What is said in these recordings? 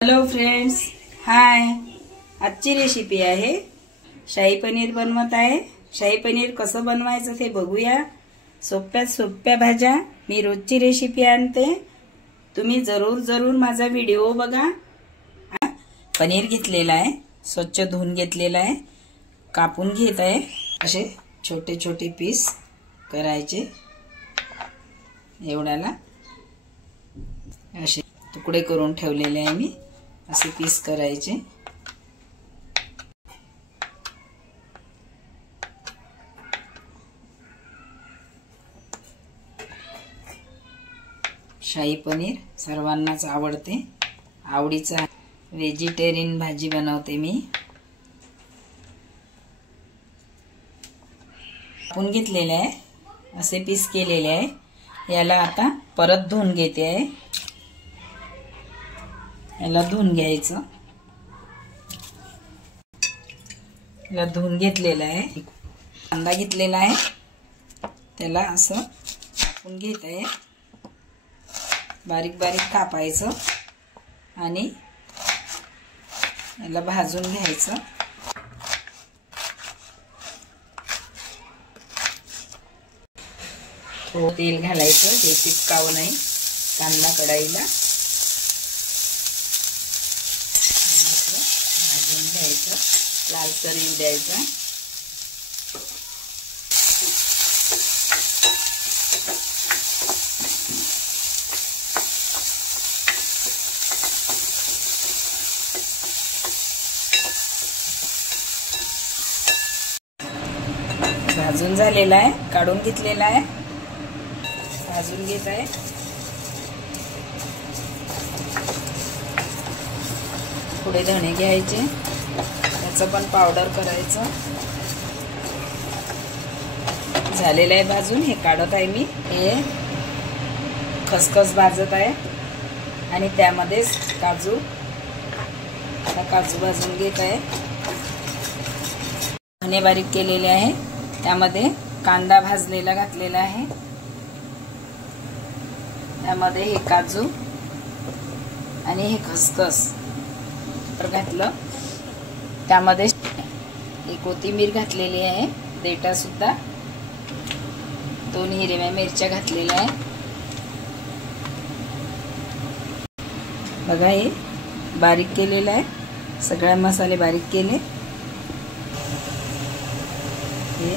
Hello friends, हाय. आजची recipe आहे शाही पनीर बनवत आहे. शाही पनीर कसं बनवायचं ते बघूया. सोप्यात सोप्या भाज्या मी रोजची रेसिपी आणते. तुम्ही जरूर माझा व्हिडिओ बघा. पनीर घेतलेला आहे, स्वच्छ धुवून घेतलेला आहे, कापून घेत आहे. असे छोटे छोटे पीस करायचे. एवढ्याला असे तुकडे करून ठेवलेले आहे मी. असे पीस करायचे. शाही पनीर सर्वांनाच आवडते. आवडीचा व्हेजिटेरियन भाजी बनवते मी. कापून घेतलेले आहे, असे पीस केलेले आहे. याला आता परत धुवून घेते आहे. याला धुवून घ्यायचं. याला धुवून घेतलेला आहे. कांदा घेतलेला आहे, त्याला असं कापून घेत आहे. बारीक बारीक कापायचं आणि याला भाजून घ्यायचं. थोडं तेल घालायचं, ते चिपकावं नाही कांदा कढईला. भाजून घ्यायचं, लालसर येऊ द्यायचा. भाजून झालेला आहे, काढून घेतलेला आहे. भाजून घेत आहे. थोडे धणे घ्यायचे, त्याचं पण पावडर करायचं. झालेलं आहे भाजून. हे काढत आहे मी. हे खसखस भाजत आहे आणि त्यामध्येच काजू भाजून घेत आहे. धणे बारीक केलेले आहे, त्यामध्ये कांदा भाजलेला घातलेला आहे. त्यामध्ये हे काजू आणि हे खसखस घातलं. त्यामध्ये कोथिंबीर घातलेली आहे, देठा सुद्धा. 2 हिरव्या मिरच्या घातलेल्या आहे. बघा, हे बारीक केलेलं आहे. सगळे मसाले बारीक केले. हे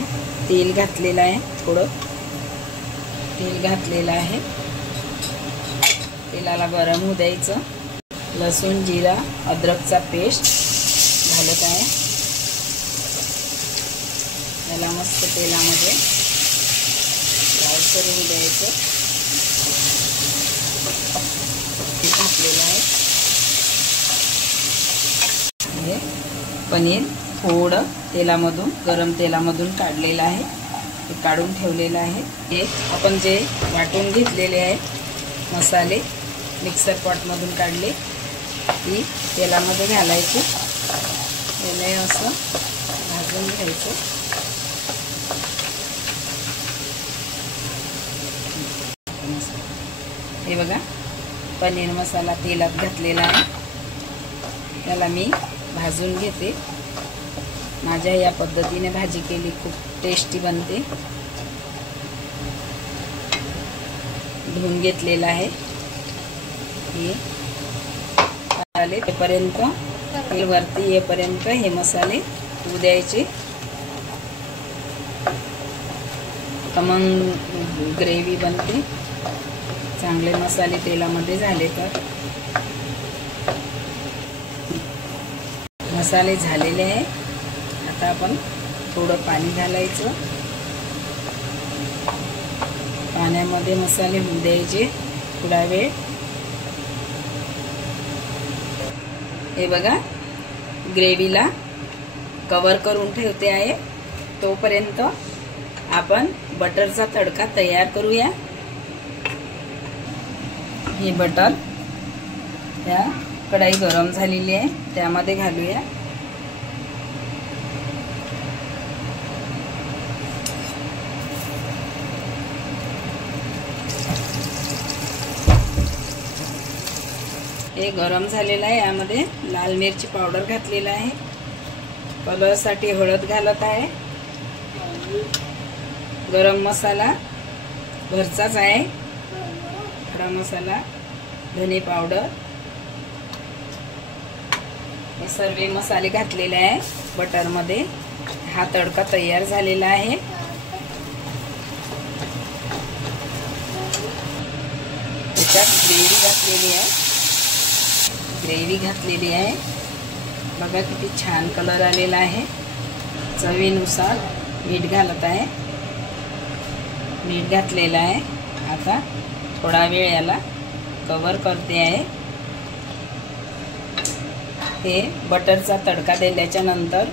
तेल घातलेलं आहे, थोडं तेल घातलेलं आहे. तेलाला गरम होऊ द्यायचं. लसूण, जिरा, अद्रकचा पेस्ट घालत आहे. याला मस्त तेलामध्ये लालसर होऊ द्यायचं. घातलेलं आहे. हे पनीर थोडं तेलामधून, गरम तेलामधून काढलेलं आहे. हे काढून ठेवलेलं आहे. हे आपण जे वाटून घेतलेले आहे मसाले, मिक्सर पॉटमधून काढले, ती तेलामध्ये घालायची. त्याने असं भाजून घ्यायचं. हे बघा, पनीर मसाला तेलात घातलेला आहे. त्याला मी भाजून घेते. माझ्या या पद्धतीने भाजी केली खूप टेस्टी बनते. धुवून घेतलेला आहे. हे येपर्यंत, तेल वरती येपर्यंत हे मसाले होऊ द्यायचे. खमंग ग्रेव्ही बनते. चांगले मसाले तेलामध्ये झाले तर. मसाले झालेले आहे. आता आपण थोडं पाणी घालायचं. पाण्यामध्ये मसाले होऊ द्यायचे थोडा वेळ. हे बघा, ग्रेव्हीला कव्हर करून ठेवते आहे. तोपर्यंत आपण बटरचा तडका तयार करूया. हे बटर या कढई गरम झालेली आहे, त्यामध्ये घालूया. हे गरम झालेलं आहे. यामध्ये लाल मिरची पावडर घातलेला आहे. कलरसाठी हळद घालत आहे. गरम मसाला घरचाच आहे. खडा मसाला, धने पावडर, हे सर्व मसाले घातलेले आहे बटर मध्ये. हा तडका तयार झालेला आहे. त्याच्यात ग्रेव्ही घातलेली आहे. बघा किती छान कलर आलेला आहे. चवीनुसार मीठ घालत आहे. मीठ घातलेलं आहे. आता थोडा वेळ याला कव्हर करते आहे. हे बटरचा तडका दिल्याच्या नंतर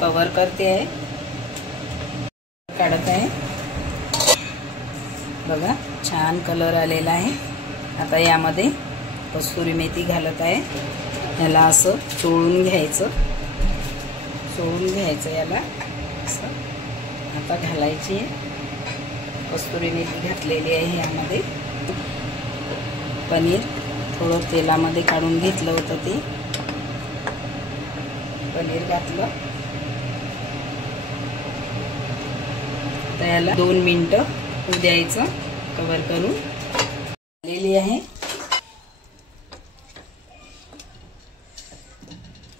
कव्हर करते आहे. काढत आहे. बघा छान कलर आलेला आहे. आता यामध्ये कस्तुरी मेथी घालत आहे. याला असं चोळून घ्यायचं. याला असं आता घालायची आहे. कस्तुरी मेथी घातलेली आहे. यामध्ये पनीर थोडं तेलामध्ये काढून घेतलं होतं ते पनीर घातलं. तर याला 2 मिनिटं होऊ द्यायचं कव्हर करून. झालेली आहे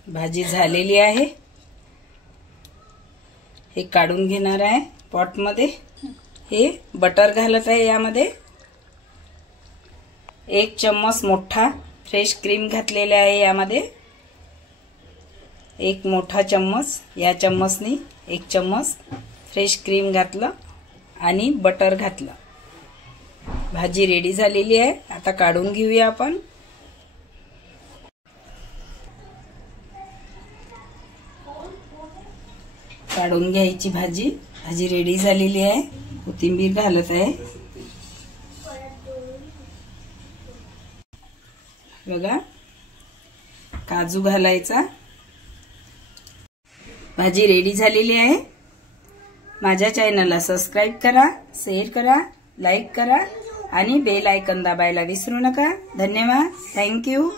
भाजी. झालेली आहे. हे काढून घेणार आहे पॉट मध्ये. हे बटर घालत आहे. यामध्ये 1 चम्मच मोठा फ्रेश क्रीम घातलेले आहे. यामध्ये 1 मोठा चम्मच, या चम्मचनी 1 चम्मच फ्रेश क्रीम घातलं आणि बटर घातलं. भाजी रेडी झालेली आहे. आता काढून घेऊया आपण. काढून घ्यायची भाजी. भाजी रेडी झालेली आहे. कोथिंबीर घालत आहे. बघा काजू घालायचा. भाजी रेडी झालेली आहे. माझ्या चॅनलला सबस्क्राईब करा, शेअर करा, लाईक करा आणि बेल आयकॉन दाबायला विसरू नका. धन्यवाद. थँक्यू.